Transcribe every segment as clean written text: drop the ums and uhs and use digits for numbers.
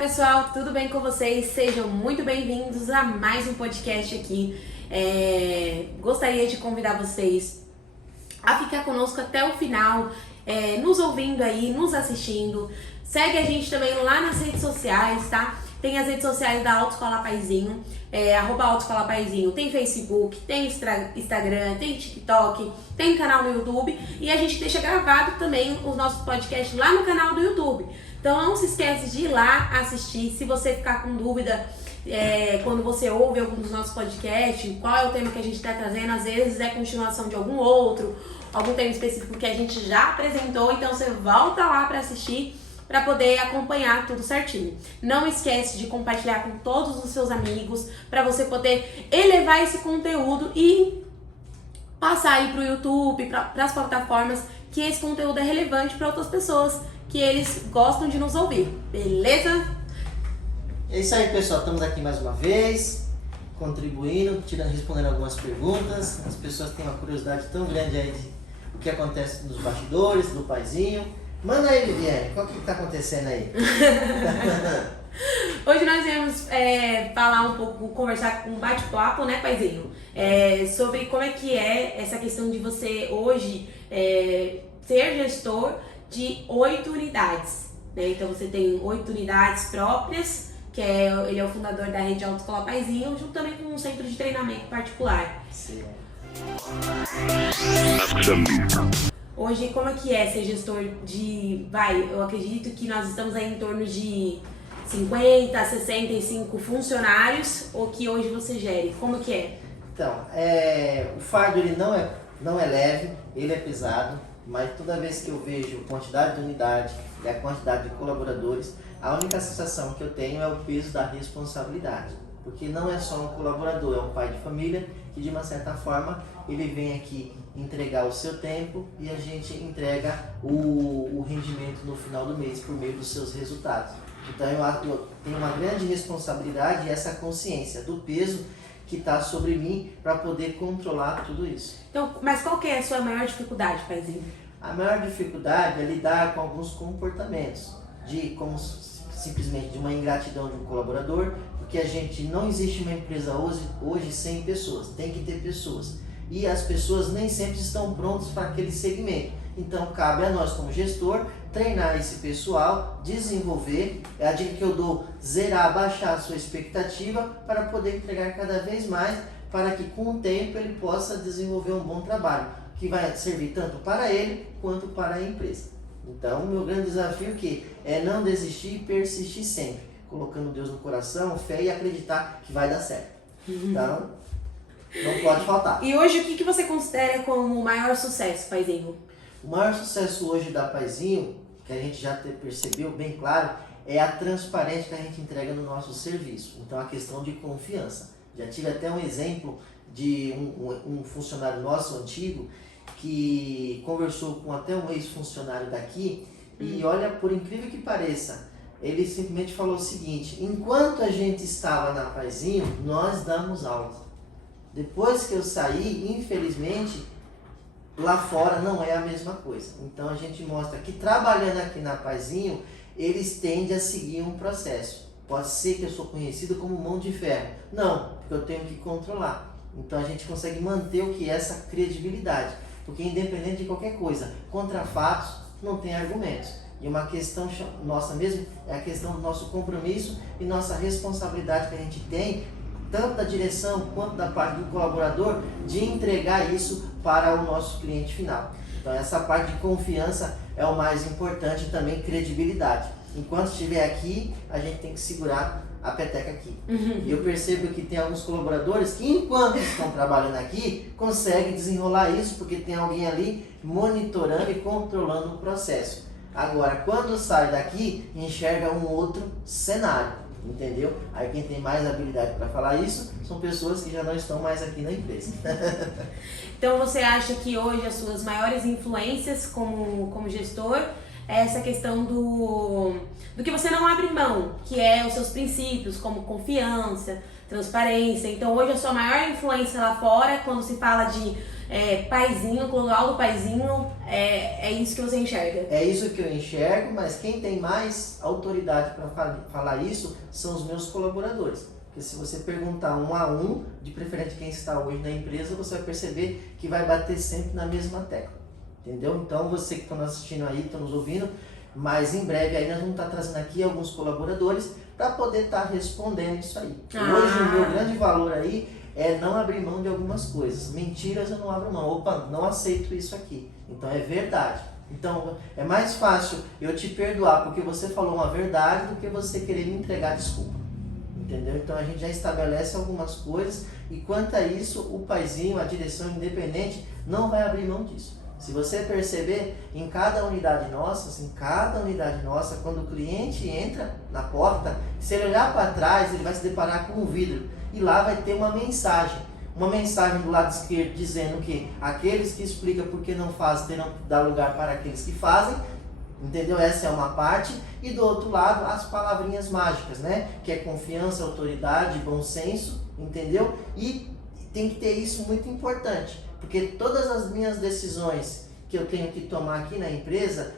pessoal, tudo bem com vocês? Sejam muito bem-vindos a mais um podcast aqui. Gostaria de convidar vocês a ficar conosco até o final, nos ouvindo aí, nos assistindo. Segue a gente também lá nas redes sociais, tá? Tem as redes sociais da Autoescola Paizinho, @Autoescola Paizinho. Tem Facebook, tem Instagram, tem TikTok, tem canal no YouTube. E a gente deixa gravado também os nossos podcasts lá no canal do YouTube. Então não se esquece de ir lá assistir. Se você ficar com dúvida quando você ouve algum dos nossos podcasts, qual é o tema que a gente está trazendo, às vezes é continuação de algum outro, algum tema específico que a gente já apresentou, então você volta lá para assistir, para poder acompanhar tudo certinho. Não esquece de compartilhar com todos os seus amigos, para você poder elevar esse conteúdo e passar aí pro YouTube, para as plataformas, que esse conteúdo é relevante para outras pessoas, que eles gostam de nos ouvir, beleza? É isso aí, pessoal, estamos aqui mais uma vez, contribuindo, respondendo algumas perguntas. As pessoas têm uma curiosidade tão grande aí de o que acontece nos bastidores, do Paizinho. Manda aí, Viviane, qual que está acontecendo aí? Hoje nós viemos falar um pouco, conversar com um bate-papo, né, Paizinho? Sobre como é que é essa questão de você hoje ser gestor de 8 unidades, né? Então você tem 8 unidades próprias, que ele é o fundador da rede Autoescola Paizinho, junto também com um centro de treinamento particular. Sim. Hoje, como é que é ser gestor de... eu acredito que nós estamos aí em torno de 50, 65 funcionários, ou que hoje você gere. Como que é? Então, o fardo ele não é leve, ele é pesado, mas toda vez que eu vejo a quantidade de unidade e a quantidade de colaboradores, a única sensação que eu tenho é o peso da responsabilidade. Porque não é só um colaborador, é um pai de família que de uma certa forma ele vem aqui entregar o seu tempo e a gente entrega o rendimento no final do mês por meio dos seus resultados. Então eu tenho uma grande responsabilidade e essa consciência do peso que está sobre mim para poder controlar tudo isso. Então, mas qual que é a sua maior dificuldade, Paizinho? A maior dificuldade é lidar com alguns comportamentos, como simplesmente de uma ingratidão de um colaborador, porque não existe uma empresa hoje sem pessoas, tem que ter pessoas. E as pessoas nem sempre estão prontas para aquele segmento. Então cabe a nós como gestor treinar esse pessoal, desenvolver, é a dica que eu dou, zerar, baixar a sua expectativa para poder entregar cada vez mais, para que com o tempo ele possa desenvolver um bom trabalho, que vai servir tanto para ele quanto para a empresa. Então o meu grande desafio é não desistir e persistir sempre, colocando Deus no coração, fé e acreditar que vai dar certo. Então, não pode faltar. E hoje, o que você considera como o maior sucesso, Paizinho? O maior sucesso hoje da Paizinho, que a gente já percebeu bem claro, é a transparência que a gente entrega no nosso serviço. Então, a questão de confiança. Já tive até um exemplo de um funcionário nosso antigo que conversou com até um ex-funcionário daqui e olha, por incrível que pareça, ele simplesmente falou o seguinte: enquanto a gente estava na Paizinho, nós damos aula. Depois que eu saí, infelizmente, lá fora não é a mesma coisa. Então a gente mostra que trabalhando aqui na Paizinho, eles tendem a seguir um processo. Pode ser que eu sou conhecido como mão de ferro. Não, porque eu tenho que controlar. Então a gente consegue manter o que é essa credibilidade. Porque independente de qualquer coisa, contra fatos não tem argumentos. E uma questão nossa mesmo é a questão do nosso compromisso e nossa responsabilidade que a gente tem, tanto da direção quanto da parte do colaborador, de entregar isso para o nosso cliente final. Então essa parte de confiança é o mais importante e também credibilidade. Enquanto estiver aqui, a gente tem que segurar a peteca aqui. E eu percebo que tem alguns colaboradores que, enquanto estão trabalhando aqui, conseguem desenrolar isso porque tem alguém ali monitorando e controlando o processo. Agora, quando sai daqui, enxerga um outro cenário, entendeu? Aí quem tem mais habilidade para falar isso são pessoas que já não estão mais aqui na empresa. Então você acha que hoje as suas maiores influências como gestor é essa questão do que você não abre mão, que é os seus princípios, como confiança, transparência. Então hoje a sua maior influência lá fora, quando se fala de paizinho, Clodoaldo paizinho, é isso que você enxerga? É isso que eu enxergo, mas quem tem mais autoridade para falar isso são os meus colaboradores. Porque se você perguntar um a um, de preferente quem está hoje na empresa, você vai perceber que vai bater sempre na mesma tecla. Entendeu? Então você que está nos assistindo aí, está nos ouvindo, mas em breve aí nós vamos estar trazendo aqui alguns colaboradores para poder estar respondendo isso aí. Hoje o meu grande valor aí é não abrir mão de algumas coisas. Mentiras eu não abro mão. Opa, não aceito isso aqui. Então é verdade. Então é mais fácil eu te perdoar porque você falou uma verdade do que você querer me entregar desculpa. Entendeu? Então a gente já estabelece algumas coisas e quanto a isso, o paizinho, a direção independente, não vai abrir mão disso. Se você perceber, em cada unidade nossa, quando o cliente entra na porta, se ele olhar para trás, ele vai se deparar com um vidro e lá vai ter uma mensagem do lado esquerdo dizendo que aqueles que explicam por que não fazem terão que dar lugar para aqueles que fazem. Entendeu? Essa é uma parte. E do outro lado, as palavrinhas mágicas, né? Que é confiança, autoridade, bom senso, entendeu? E tem que ter isso muito importante, porque todas as minhas decisões que eu tenho que tomar aqui na empresa,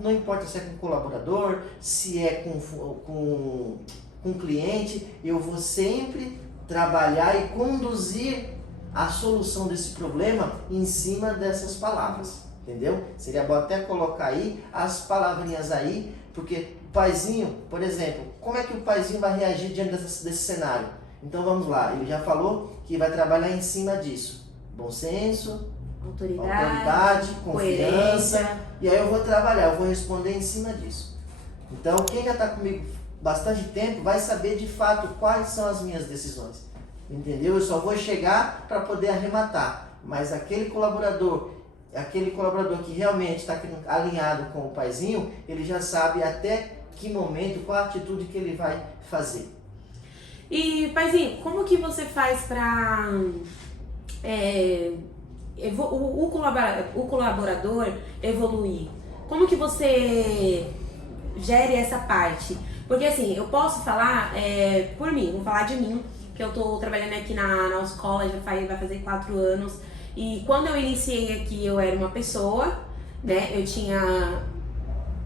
não importa se é com colaborador, se é com cliente, eu vou sempre trabalhar e conduzir a solução desse problema em cima dessas palavras. Entendeu? Seria bom até colocar aí as palavrinhas aí, porque o paizinho, por exemplo, como é que o paizinho vai reagir diante desse cenário? Então vamos lá, ele já falou que vai trabalhar em cima disso. Bom senso, autoridade, confiança. Coerência. E aí eu vou trabalhar, eu vou responder em cima disso. Então quem já está comigo bastante tempo vai saber de fato quais são as minhas decisões. Entendeu? Eu só vou chegar para poder arrematar. Mas aquele colaborador que realmente está alinhado com o paizinho, ele já sabe até que momento, qual a atitude que ele vai fazer. E, paizinho, como que você faz para o colaborador evoluir? Como que você gere essa parte? Porque assim, eu posso falar por mim, vou falar de mim, que eu tô trabalhando aqui na escola, vai fazer 4 anos. E quando eu iniciei aqui, eu era uma pessoa, né? Eu tinha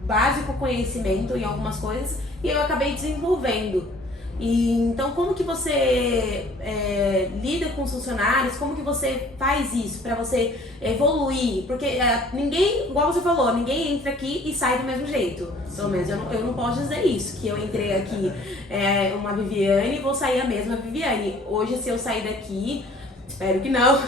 básico conhecimento em algumas coisas e eu acabei desenvolvendo. E então, como que você lida com os funcionários? Como que você faz isso para você evoluir? Porque ninguém, igual você falou, ninguém entra aqui e sai do mesmo jeito. Pelo menos eu não posso dizer isso, que eu entrei aqui uma Viviane e vou sair a mesma Viviane. Hoje, se eu sair daqui, espero que não.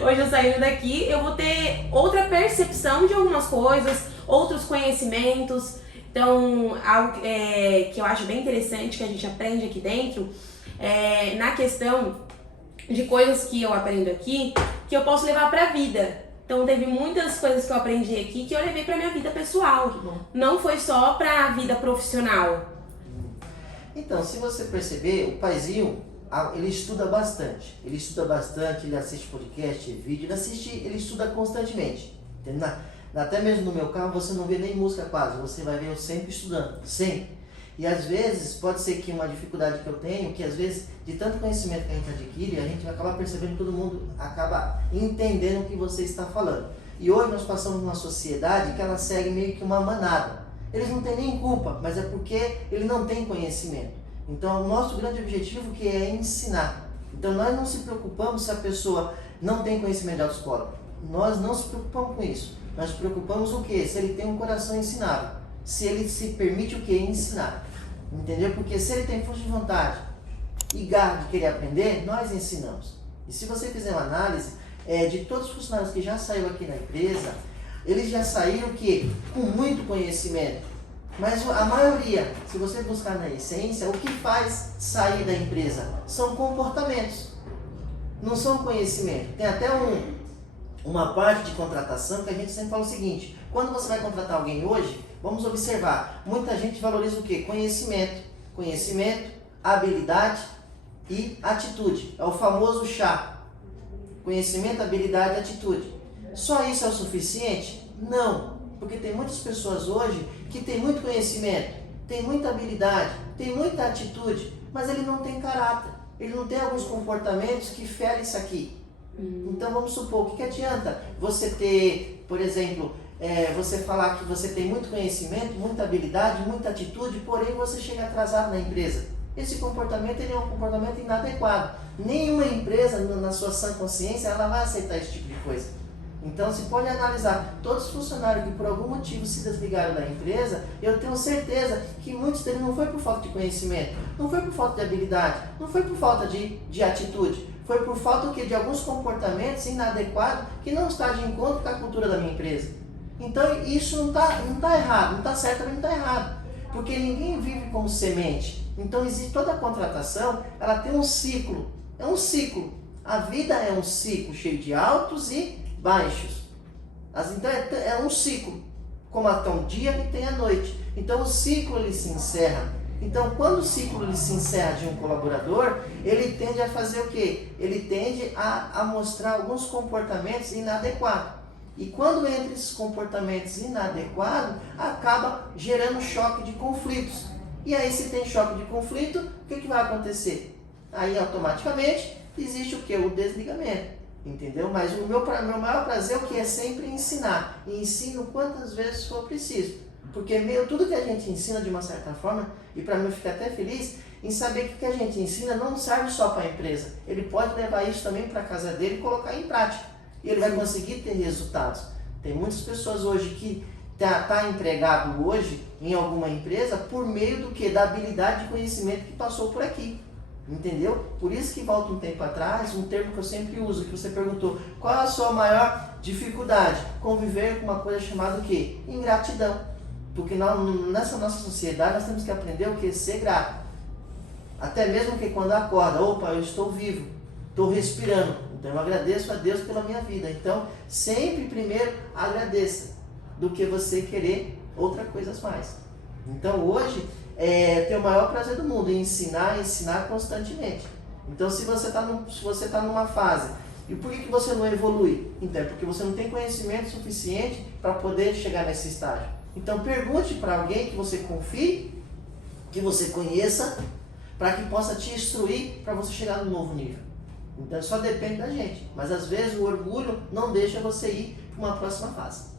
Hoje eu saindo daqui, eu vou ter outra percepção de algumas coisas, outros conhecimentos. Então, algo que eu acho bem interessante que a gente aprende aqui dentro, na questão de coisas que eu aprendo aqui, que eu posso levar pra vida. Então, teve muitas coisas que eu aprendi aqui que eu levei pra minha vida pessoal. Não foi só pra vida profissional. Então, se você perceber, o paizinho, ele estuda bastante, ele assiste podcast, vídeo, ele estuda constantemente, entendeu? Até mesmo no meu carro você não vê nem música quase, você vai ver eu sempre estudando, sempre. E às vezes, pode ser que uma dificuldade que eu tenho, que às vezes, de tanto conhecimento que a gente adquire, a gente vai acabar percebendo que todo mundo acaba entendendo o que você está falando. E hoje nós passamos numa sociedade que ela segue meio que uma manada. Eles não têm nem culpa, mas é porque ele não tem conhecimento. Então, o nosso grande objetivo que é ensinar. Então, nós não se preocupamos se a pessoa não tem conhecimento de autoescola. Nós não se preocupamos com isso. Nós nos preocupamos o quê? Se ele tem um coração ensinável. Se ele se permite o quê? Ensinar. Entendeu? Porque se ele tem força de vontade e garra de querer aprender, nós ensinamos. E se você fizer uma análise de todos os funcionários que já saíram aqui na empresa, eles já saíram o quê? Com muito conhecimento. Mas a maioria, se você buscar na essência, o que faz sair da empresa são comportamentos, não são conhecimento. Tem até uma parte de contratação que a gente sempre fala o seguinte: quando você vai contratar alguém hoje, vamos observar, muita gente valoriza o quê? Conhecimento, habilidade e atitude. É o famoso chá. Conhecimento, habilidade e atitude. Só isso é o suficiente? Não. Porque tem muitas pessoas hoje que têm muito conhecimento, tem muita habilidade, tem muita atitude, mas ele não tem caráter. Ele não tem alguns comportamentos que ferem isso aqui. Então vamos supor, o que adianta você ter, por exemplo, você falar que você tem muito conhecimento, muita habilidade, muita atitude, porém você chega atrasado na empresa. Esse comportamento ele é um comportamento inadequado. Nenhuma empresa, na sua sã consciência, ela vai aceitar esse tipo de coisa. Então, se pode analisar todos os funcionários que por algum motivo se desligaram da empresa, eu tenho certeza que muitos deles não foi por falta de conhecimento, não foi por falta de habilidade, não foi por falta de atitude, foi por falta de alguns comportamentos inadequados que não estão de encontro com a cultura da minha empresa. Então, isso não tá errado, não está certo, também não está errado, porque ninguém vive como semente. Então, existe toda a contratação, ela tem um ciclo, é um ciclo. A vida é um ciclo cheio de altos e baixos. Então é um ciclo, como até um dia que tem a noite. Então o ciclo ele se encerra. Então quando o ciclo ele se encerra de um colaborador, ele tende a fazer o quê? Ele tende a mostrar alguns comportamentos inadequados. E quando entra esses comportamentos inadequados, acaba gerando choque de conflitos. E aí se tem choque de conflito, o que vai acontecer? Aí automaticamente existe o quê? O desligamento. Entendeu? Mas o meu maior prazer é o que? É sempre ensinar. E ensino quantas vezes for preciso. Porque tudo que a gente ensina de uma certa forma, e para mim eu fico até feliz em saber que o que a gente ensina não serve só para a empresa. Ele pode levar isso também para a casa dele e colocar em prática. E ele vai conseguir ter resultados. Tem muitas pessoas hoje que tá empregado hoje em alguma empresa por meio do que? Da habilidade de conhecimento que passou por aqui. Entendeu? Por isso que volta um tempo atrás, um termo que eu sempre uso, que você perguntou, qual a sua maior dificuldade? Conviver com uma coisa chamada o quê? Ingratidão. Porque nessa nossa sociedade nós temos que aprender o quê? Ser grato. Até mesmo que quando acorda, opa, eu estou vivo, estou respirando, então eu agradeço a Deus pela minha vida. Então, sempre primeiro agradeça, do que você querer outras coisas mais. Então hoje, tem o maior prazer do mundo, ensinar constantemente. Então se você está numa fase, e por que você não evolui? Então é porque você não tem conhecimento suficiente para poder chegar nesse estágio. Então pergunte para alguém que você confie, que você conheça, para que possa te instruir para você chegar no novo nível. Então só depende da gente, mas às vezes o orgulho não deixa você ir para uma próxima fase,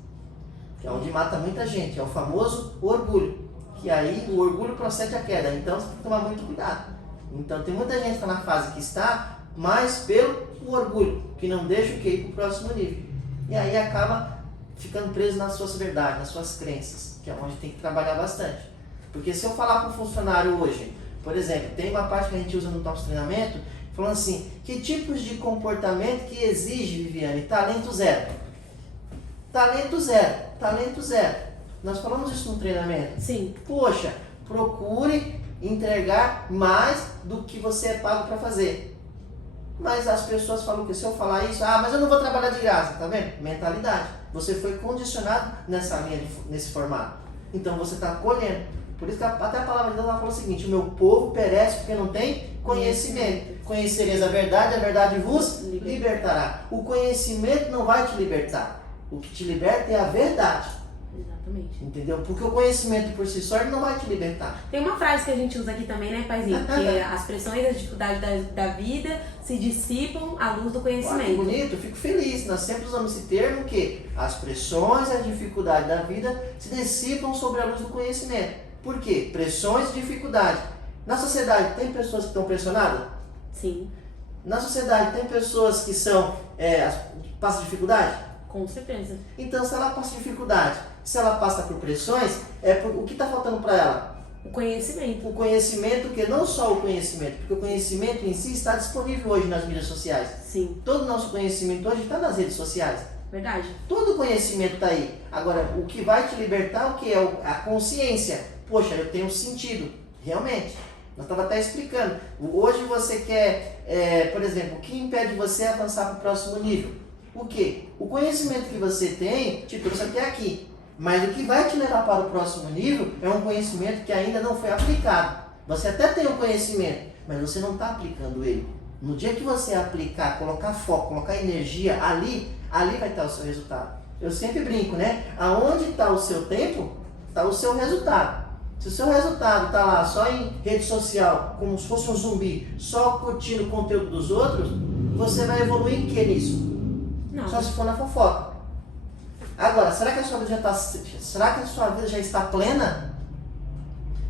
que é onde mata muita gente, é o famoso orgulho. Que aí o orgulho procede a queda, então você tem que tomar muito cuidado. Então tem muita gente que está na fase que está, mas pelo orgulho, que não deixa o que ir para o próximo nível. E aí acaba ficando preso nas suas verdades, nas suas crenças, que é onde tem que trabalhar bastante. Porque se eu falar para o funcionário hoje, por exemplo, tem uma parte que a gente usa no nosso treinamento, falando assim, que tipos de comportamento que exige, Viviane, talento zero? Talento zero, talento zero. Nós falamos isso no treinamento. Sim. Poxa, procure entregar mais do que você é pago para fazer. Mas as pessoas falam que se eu falar isso, mas eu não vou trabalhar de graça, tá vendo? Mentalidade. Você foi condicionado nessa linha, nesse formato. Então você está colhendo. Por isso que até a palavra de Deus fala o seguinte, o meu povo perece porque não tem conhecimento. Conhecereis a verdade vos libertará. O conhecimento não vai te libertar. O que te liberta é a verdade. Exatamente. Entendeu? Porque o conhecimento por si só ele não vai te libertar. Tem uma frase que a gente usa aqui também, né, paizinho? Que é, as pressões e as dificuldades da vida se dissipam à luz do conhecimento. Olha que bonito, eu fico feliz. Nós sempre usamos esse termo que as pressões e as dificuldades da vida se dissipam sobre a luz do conhecimento. Por quê? Pressões e dificuldades. Na sociedade tem pessoas que estão pressionadas? Sim. Na sociedade tem pessoas que passam dificuldade? Com certeza. Então, se ela passa dificuldade, se ela passa por pressões, o que está faltando para ela? O conhecimento. O conhecimento, que não só o conhecimento, porque o conhecimento em si está disponível hoje nas mídias sociais. Sim. Todo o nosso conhecimento hoje está nas redes sociais. Verdade. Todo o conhecimento está aí. Agora, o que vai te libertar, o que é a consciência? Poxa, eu tenho sentido. Realmente. Nós estávamos até explicando. Hoje você quer, por exemplo, o que impede você avançar para o próximo nível? O quê? O conhecimento que você tem te trouxe até aqui. Mas o que vai te levar para o próximo nível é um conhecimento que ainda não foi aplicado. Você até tem o conhecimento, mas você não está aplicando ele. No dia que você aplicar, colocar foco, colocar energia ali vai estar o seu resultado. Eu sempre brinco, né? Aonde está o seu tempo, está o seu resultado. Se o seu resultado está lá só em rede social, como se fosse um zumbi, só curtindo o conteúdo dos outros, você vai evoluir em que nisso? Não. Só se for na fofoca. Agora, será que a sua vida já está plena?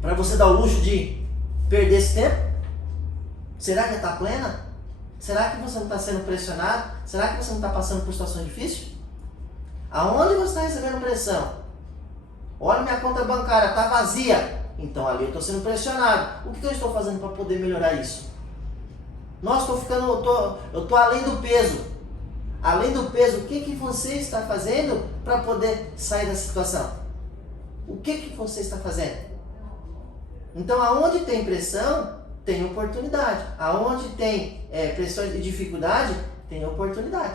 Para você dar o luxo de perder esse tempo? Será que está plena? Será que você não está sendo pressionado? Será que você não está passando por situações difíceis? Aonde você está recebendo pressão? Olha, minha conta bancária está vazia. Então ali eu estou sendo pressionado. O que eu estou fazendo para poder melhorar isso? Nossa, eu estou além do peso. Além do peso, o que você está fazendo para poder sair da situação? O que você está fazendo? Então, aonde tem pressão, tem oportunidade. Aonde tem pressão e dificuldade, tem oportunidade.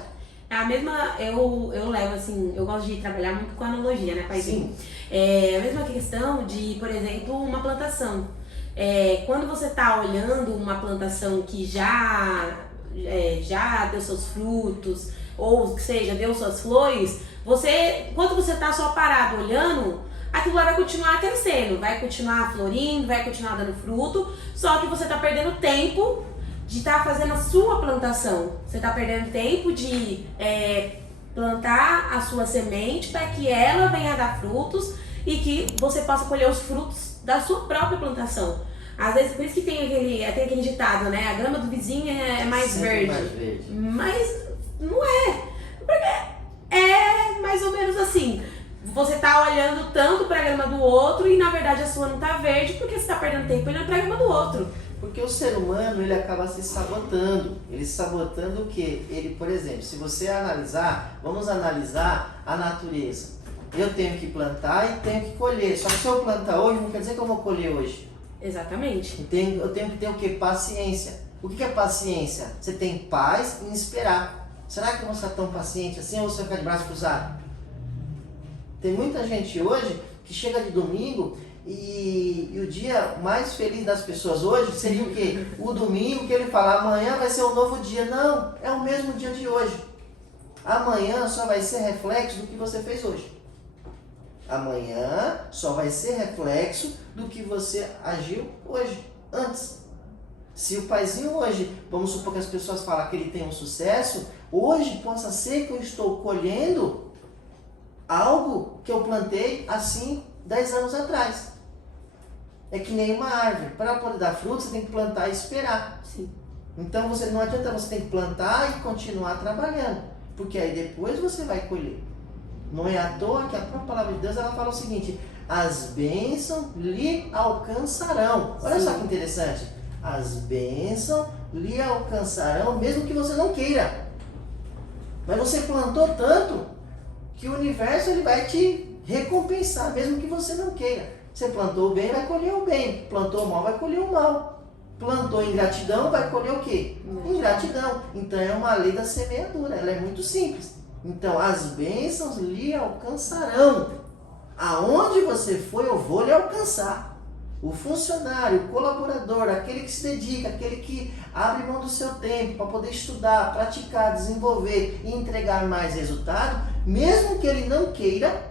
A mesma, eu levo assim, eu gosto de trabalhar muito com analogia, né, Paizinho? Sim. A mesma questão de, por exemplo, uma plantação. Quando você está olhando uma plantação que já deu seus frutos, ou que seja, deu suas flores, quando você está só parado olhando, aquilo lá vai continuar crescendo, vai continuar florindo, vai continuar dando fruto, só que você está perdendo tempo de estar fazendo a sua plantação. Você está perdendo tempo de plantar a sua semente para que ela venha a dar frutos e que você possa colher os frutos da sua própria plantação. Às vezes, por isso que tem aquele ditado, né? A grama do vizinho é mais Sempre verde. mais verde. Mas não é. Porque é mais ou menos assim. Você tá olhando tanto para a grama do outro e na verdade a sua não tá verde porque você tá perdendo tempo olhando para a grama do outro. Porque o ser humano, ele acaba se sabotando. Ele sabotando o quê? Ele, por exemplo, se você analisar, vamos analisar a natureza. Eu tenho que plantar e tenho que colher. Só que se eu plantar hoje, não quer dizer que eu vou colher hoje. Exatamente. Eu tenho que ter o quê? Paciência. O que é paciência? Você tem paz em esperar. Será que eu vou estar tão paciente assim ou você vai ficar de braço cruzado? Tem muita gente hoje que chega de domingo e o dia mais feliz das pessoas hoje seria o quê? O domingo que ele fala, amanhã vai ser um novo dia. Não, é o mesmo dia de hoje. Amanhã só vai ser reflexo do que você fez hoje. Amanhã só vai ser reflexo do que você agiu hoje, antes. Se o Paizinho hoje, vamos supor que as pessoas falam que ele tem um sucesso, hoje possa ser que eu estou colhendo algo que eu plantei assim 10 anos atrás. É que nem uma árvore. Para poder dar fruto, você tem que plantar e esperar. Sim. Então não adianta, você tem que plantar e continuar trabalhando, porque aí depois você vai colher. Não é à toa que a própria palavra de Deus ela fala o seguinte: as bênçãos lhe alcançarão. Olha só que interessante. As bênçãos lhe alcançarão, mesmo que você não queira. Mas você plantou tanto que o universo ele vai te recompensar, mesmo que você não queira. Você plantou o bem, vai colher o bem. Plantou o mal, vai colher o mal. Plantou ingratidão, vai colher o quê? Ingratidão. Então é uma lei da semeadura, ela é muito simples. Então as bênçãos lhe alcançarão. Aonde você for, eu vou lhe alcançar. O funcionário, o colaborador, aquele que se dedica, aquele que abre mão do seu tempo para poder estudar, praticar, desenvolver e entregar mais resultado, mesmo que ele não queira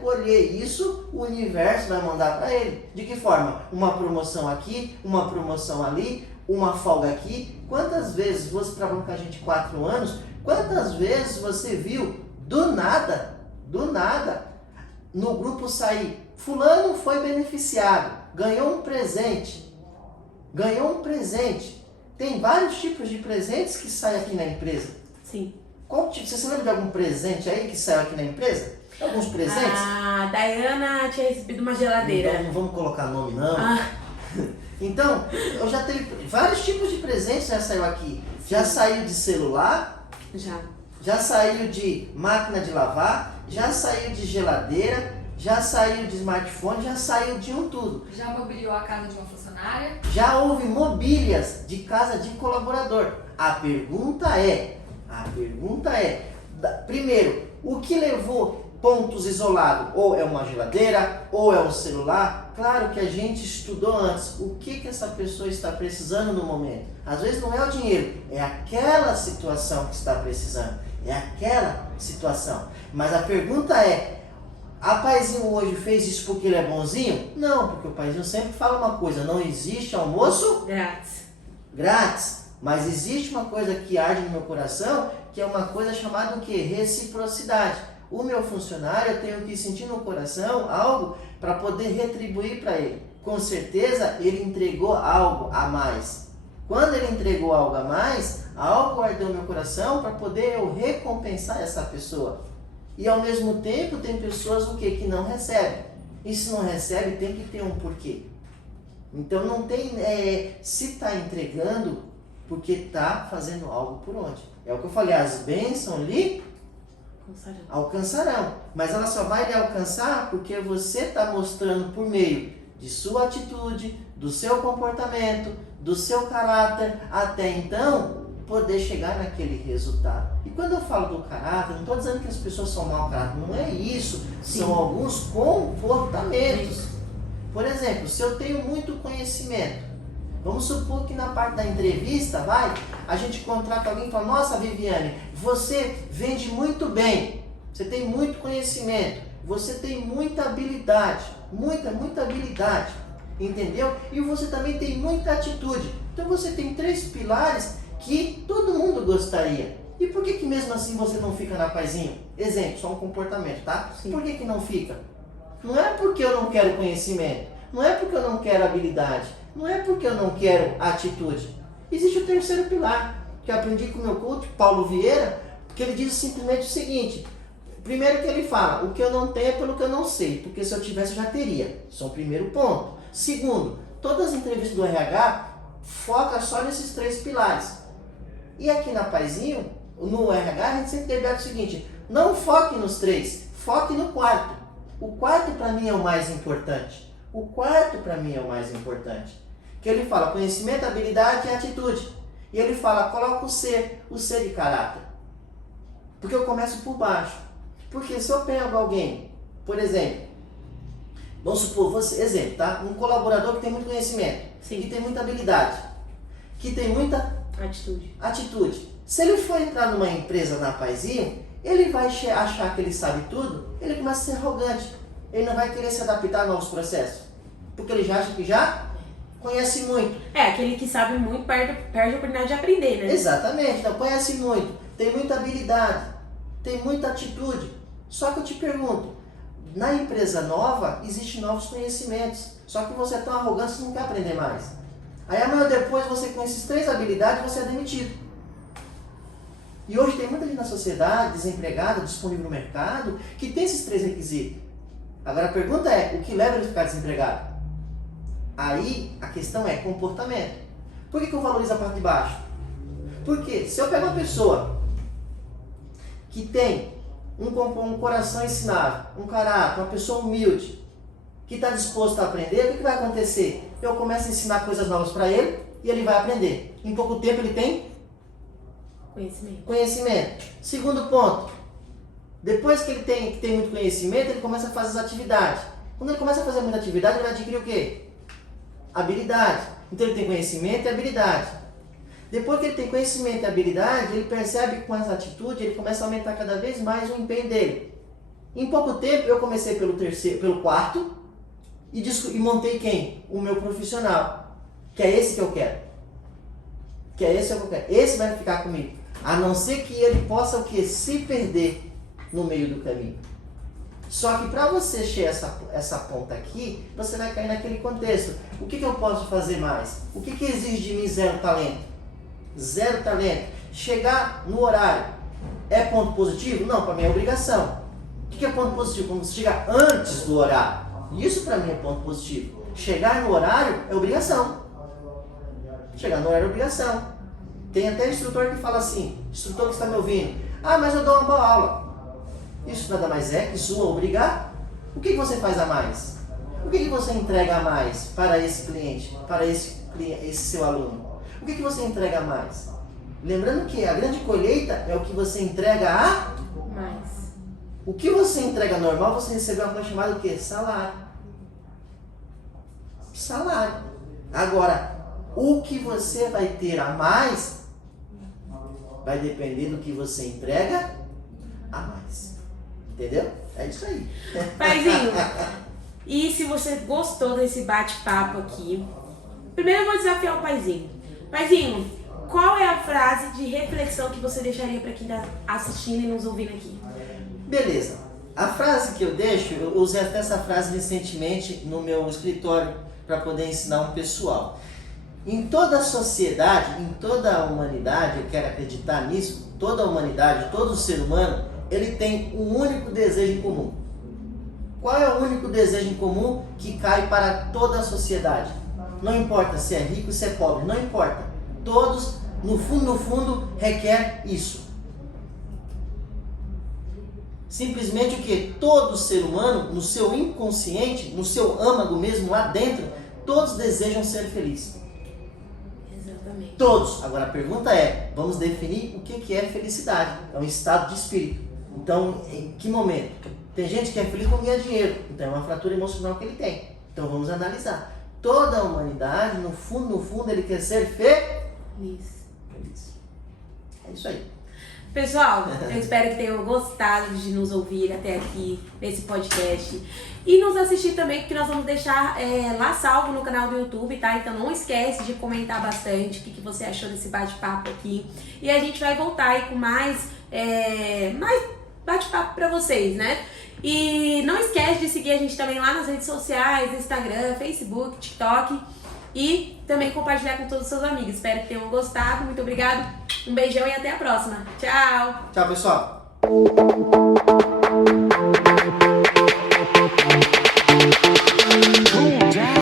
colher isso, o universo vai mandar para ele. De que forma? Uma promoção aqui, uma promoção ali, uma folga aqui. Quantas vezes você trabalhou com a gente 4 anos, quantas vezes você viu do nada, no grupo sair, fulano foi beneficiado, ganhou um presente. Tem vários tipos de presentes que saem aqui na empresa. Sim. Qual tipo? Você se lembra de algum presente aí que saiu aqui na empresa? Alguns presentes? A Dayana tinha recebido uma geladeira. Não vamos colocar nome não. Então, eu já teve vários tipos de presentes já saiu aqui. Já saiu de celular. Já saiu de máquina de lavar. Já saiu de geladeira. Já saiu de smartphone. Já saiu de tudo. Já mobiliou a casa de uma funcionária. Já houve mobílias de casa de colaborador. A pergunta é, primeiro, o que levou pontos isolados? Ou é uma geladeira, ou é um celular? Claro que a gente estudou antes. O que essa pessoa está precisando no momento? Às vezes não é o dinheiro, é aquela situação que está precisando. É aquela situação. Mas a pergunta é, a Paizinho hoje fez isso porque ele é bonzinho? Não, porque o Paizinho sempre fala uma coisa, não existe almoço grátis. Mas existe uma coisa que arde no meu coração, que é uma coisa chamada o quê? Reciprocidade. O meu funcionário, eu tenho que sentir no coração algo para poder retribuir para ele. Com certeza, ele entregou algo a mais. Quando ele entregou algo a mais, algo ardeu no meu coração para poder eu recompensar essa pessoa. E ao mesmo tempo, tem pessoas o quê? Que não recebem. E se não recebe, tem que ter um porquê. Então não tem, se está entregando, porque está fazendo algo por onde. É o que eu falei, as bênçãos lhe alcançarão. Mas ela só vai lhe alcançar porque você está mostrando por meio de sua atitude, do seu comportamento, do seu caráter, até então poder chegar naquele resultado. E quando eu falo do caráter, não estou dizendo que as pessoas são mau caráter, não é isso. Sim. São alguns comportamentos. Por exemplo, se eu tenho muito conhecimento, vamos supor que na parte da entrevista, a gente contrata alguém e fala, nossa Viviane, você vende muito bem, você tem muito conhecimento, você tem muita habilidade, muita habilidade, entendeu? E você também tem muita atitude. Então você tem 3 pilares que todo mundo gostaria. E por que mesmo assim você não fica na Paizinho? Exemplo, só um comportamento, tá? Sim. Por que não fica? Não é porque eu não quero conhecimento, não é porque eu não quero habilidade, não é porque eu não quero atitude. Existe o 3º pilar, que eu aprendi com o meu coach, Paulo Vieira, que ele diz simplesmente o seguinte. Primeiro que ele fala, o que eu não tenho é pelo que eu não sei, porque se eu tivesse eu já teria. Isso é o primeiro ponto. Segundo, todas as entrevistas do RH focam só nesses 3 pilares. E aqui na Paizinho, no RH, a gente sempre debate o seguinte, não foque nos 3, foque no 4º. O 4º para mim é o mais importante. O 4º para mim é o mais importante. Que ele fala conhecimento, habilidade e atitude. E ele fala, coloca o C de caráter. Porque eu começo por baixo. Porque se eu pego alguém, por exemplo, vamos supor, você, exemplo, tá? Um colaborador que tem muito conhecimento, sim, que tem muita habilidade, que tem muita atitude. Se ele for entrar numa empresa na Paizinho, ele vai achar que ele sabe tudo, ele começa a ser arrogante. Ele não vai querer se adaptar a novos processos. Porque ele já acha que já conhece muito. Aquele que sabe muito perde a oportunidade de aprender, né? Exatamente, então conhece muito, tem muita habilidade, tem muita atitude. Só que eu te pergunto, na empresa nova, existem novos conhecimentos. Só que você é tão arrogante que você não quer aprender mais. Aí amanhã depois, você com esses 3 habilidades, você é demitido. E hoje tem muita gente na sociedade, desempregada, disponível no mercado, que tem esses 3 requisitos. Agora a pergunta é, o que leva ele a ficar desempregado? Aí a questão é comportamento. Por que eu valorizo a parte de baixo? Porque se eu pego uma pessoa que tem um coração ensinável, um caráter, uma pessoa humilde, que está disposto a aprender, o que vai acontecer? Eu começo a ensinar coisas novas para ele e ele vai aprender. Em pouco tempo ele tem conhecimento. Segundo ponto, depois que ele tem muito conhecimento, ele começa a fazer as atividades. Quando ele começa a fazer muita atividade, ele vai adquirir o quê? Habilidade. Então ele tem conhecimento e habilidade. Depois que ele tem conhecimento e habilidade, ele percebe que com essa atitude, ele começa a aumentar cada vez mais o empenho dele. Em pouco tempo, eu comecei pelo 4º e montei quem? O meu profissional. Que é esse que eu quero. Esse vai ficar comigo. A não ser que ele possa o quê? Se perder no meio do caminho. Só que para você chegar essa ponta aqui, você vai cair naquele contexto. O que eu posso fazer mais? O que exige de mim 0 talento? 0 talento. Chegar no horário é ponto positivo? Não, para mim é obrigação. O que é ponto positivo? Quando você chegar antes do horário. Isso para mim é ponto positivo. Chegar no horário é obrigação. Chegar no horário é obrigação. Tem até instrutor que fala assim, instrutor que está me ouvindo, mas eu dou uma boa aula. Isso nada mais é que sua obrigar. O que você faz a mais? O que você entrega a mais para esse cliente, para esse seu aluno? O que você entrega a mais? Lembrando que a grande colheita é o que você entrega a mais. O que você entrega normal, você recebeu uma coisa chamada o quê? Salário. Salário. Agora, o que você vai ter a mais vai depender do que você entrega a mais. Entendeu? É isso aí. Paizinho, e se você gostou desse bate-papo aqui, primeiro eu vou desafiar o Paizinho. Paizinho, qual é a frase de reflexão que você deixaria para quem está assistindo e nos ouvindo aqui? Beleza. A frase que eu deixo, eu usei até essa frase recentemente no meu escritório para poder ensinar um pessoal. Em toda a sociedade, em toda a humanidade, eu quero acreditar nisso, toda a humanidade, todo ser humano, ele tem um único desejo em comum. Qual é o único desejo em comum que cai para toda a sociedade? Não importa se é rico, se é pobre, não importa. Todos, no fundo, requer isso. Simplesmente o que? Todo ser humano, no seu inconsciente, no seu âmago mesmo, lá dentro, todos desejam ser felizes. Exatamente. Todos. Agora a pergunta é, vamos definir o que é felicidade. É um estado de espírito. Então, em que momento? Tem gente que é feliz com ganhar dinheiro. Então é uma fratura emocional que ele tem. Então vamos analisar. Toda a humanidade, no fundo, ele quer ser feliz. É isso aí. Pessoal, eu espero que tenham gostado de nos ouvir até aqui nesse podcast e nos assistir também, porque nós vamos deixar lá salvo no canal do YouTube, tá? Então não esquece de comentar bastante o que você achou desse bate-papo aqui e a gente vai voltar aí com mais bate-papo pra vocês, né? E não esquece de seguir a gente também lá nas redes sociais, Instagram, Facebook, TikTok e também compartilhar com todos os seus amigos. Espero que tenham gostado. Muito obrigado. Um beijão e até a próxima. Tchau! Tchau, pessoal!